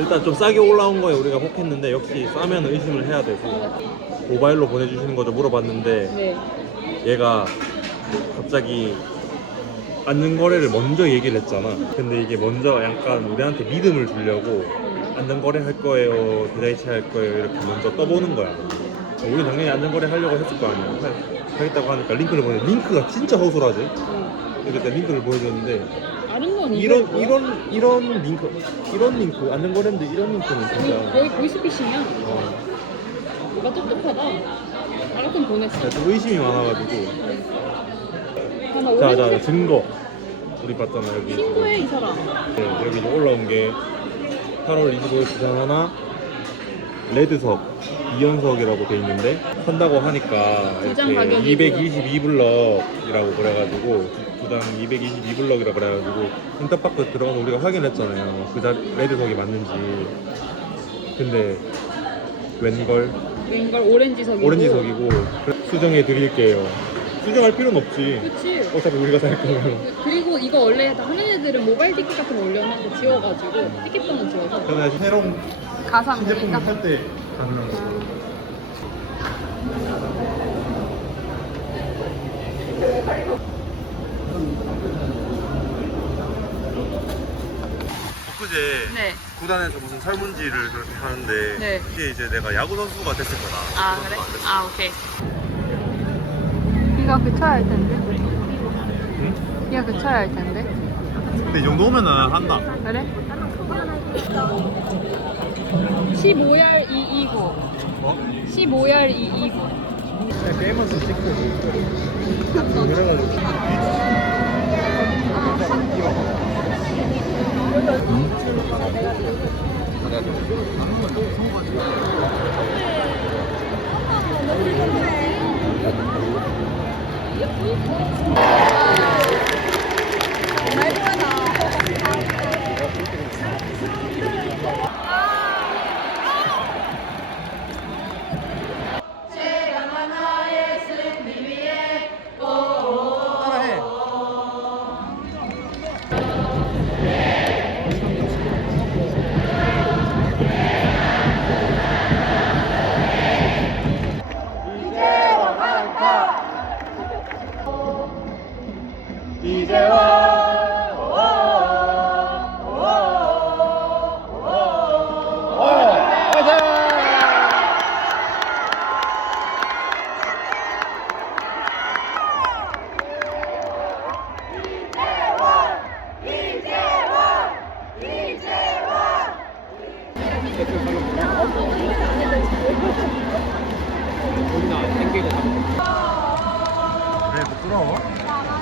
일단 좀 싸게 올라온 거에 우리가 혹했는데 역시 싸면 의심을 해야 되고 모바일로 보내주시는 거죠 물어봤는데 네. 얘가 갑자기 안는 거래를 먼저 얘기를 했잖아. 근데 이게 먼저 약간 우리한테 믿음을 주려고 안는 거래 할 거예요, 계좌이체 할 거예요 이렇게 먼저 떠보는 거야. 우리 당연히 안는 거래 하려고 했을 거 아니야. 하- 하겠다고 하니까 링크를 보내. 링크가 진짜 허술하지. 응. 그때 링크를 보여줬는데 이런 이런 이런 링크 이런 링크 안는 거래인데 이런 링크는 진짜 여기 보이스피싱이야. 어, 누가 똑똑하다. 알았던 보냈어. 좀 의심이 많아가지고. 하나 자, 오렌지 자 증거 우리 봤잖아 여기. 신고해 이 사람. 네, 여기 올라온 게 8월 25일 부산 하나 레드석 2연석이라고 돼 있는데 산다고 하니까 두장 이렇게 가격이 222블럭이라고 그래가지고 두- 두당 222블럭이라고 그래가지고 인터파크 들어가서 우리가 확인했잖아요. 그 자리 레드석이 맞는지. 근데 웬걸? 웬걸? 오렌지석이고. 오렌지석이고. 그래, 수정해 드릴게요. 수정할 필요는 없지. 그치. 어차피 우리가 살 거면 그리고 이거 원래 다 하는 애들은 모바일 티켓 같은 거 올려놨는데 지워가지고 티켓번호 지워서. 그러면 새로운 가상 신제품 그러니까 살때 가능한 거 엊그제 네. 구단에서 무슨 설문지를 그렇게 하는데 네. 그게 이제 내가 야구 선수가 됐을 거다. 아 그래? 아 오케이. 이가 그쳐야 할 텐데. 이가 그쳐야 할 텐데. 근데 이 정도면은 한다. 그래? 15열 229. 어? 15열 229. 게임하면서 찍고 그래가지고. 따라해.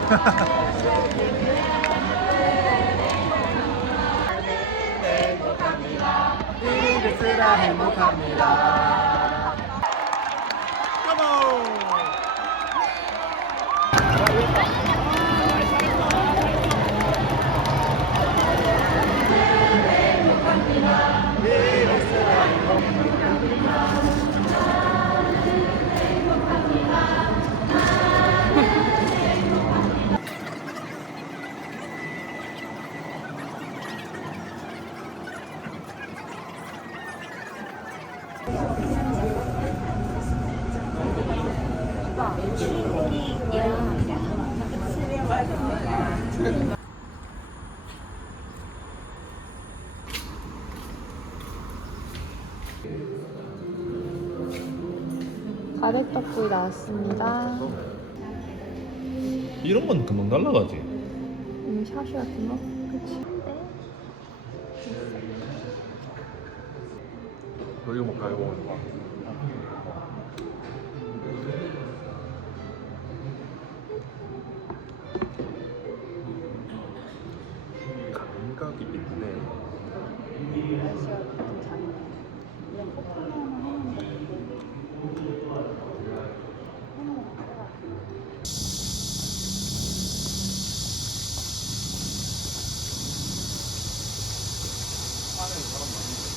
네, 행복합니다. 이것으로 행복합니다. 가래떡구이 나왔습니다. 이런 건 금방 날라가지. 음, 샤슈 같은 거? 그치. 너 이거 먹까 이거 먹어. 감각이 있네. 날씨가 좀 잘해. 이런 커피 하나 하는 거.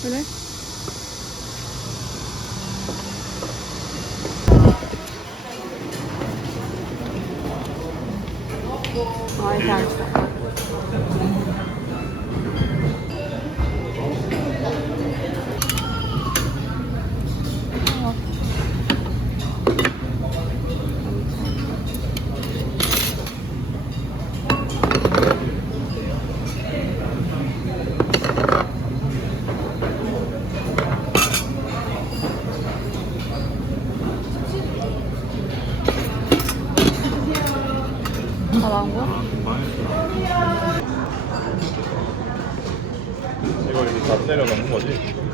그래? 아, 이렇게 알았어. 나온 거? 이거 이제 다 때려 넣는 거지?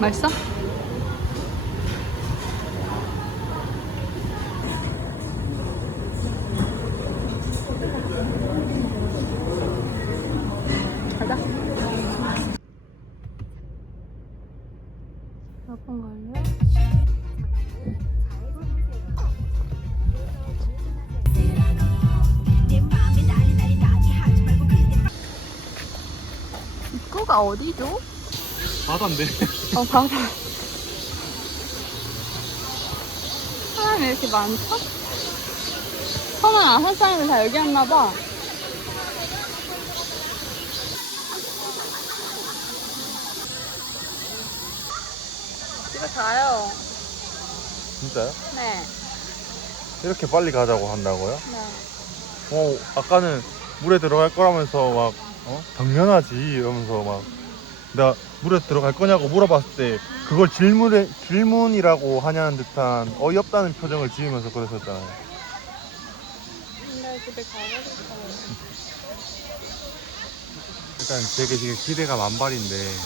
맛있어? 입구가 어디죠? 바다인데. 어, 바다. 사람이 이렇게 많죠? 처음엔 아산 사람들 다 여기 왔나 봐. 집에 가요. 진짜요? 네. 이렇게 빨리 가자고 한다고요? 네. 어, 아까는 물에 들어갈 거라면서 막, 어? 당연하지. 이러면서 막, 내가 물에 들어갈 거냐고 물어봤을 때, 그걸 질문에, 질문이라고 하냐는 듯한 어이없다는 표정을 지으면서 그랬었잖아요. 근데 가고. 일단 되게 지금 기대가 만발인데,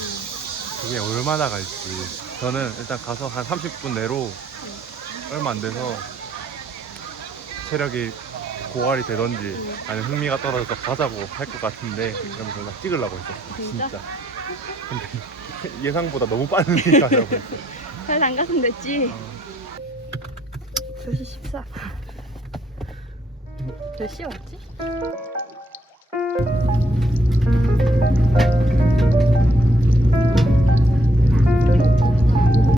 그게 얼마나 갈지. 저는 일단 가서 한 30분 내로 얼마 안 돼서 체력이 고갈이 되던지 아니면 흥미가 떨어져서 가자고 할 것 같은데 그러면서 나 찍으려고 했어 진짜? 진짜 근데 예상보다 너무 빨리 가자고 했어 잘 담갔으면 됐지. 2시 14분. 몇 시에 왔지?